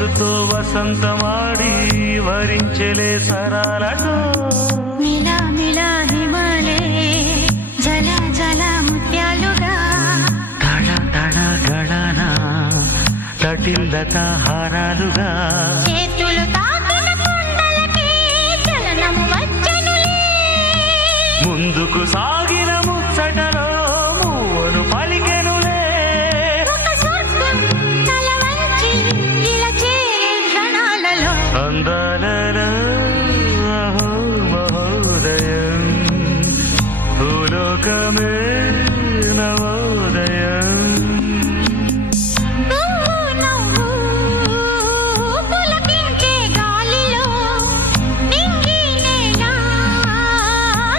మనసుతో వసంతమాడి వరించెలే సరాలతో మిలా మిలా హిమాలే జల జల ముత్యాలుగా తడ తడ గళన తటిల్లత హారాలుగా చేతులు తాకిన కొండలకి చలనము వచ్చెనులే ముందుకు సాగిన ముచ్చటలో మూవను పలికెనులే ఒక స్వర్గం తల వంచి ఇలా చేరే క్షణాలలో అందాలలో అహో మహోదయం భూలోకమే నవ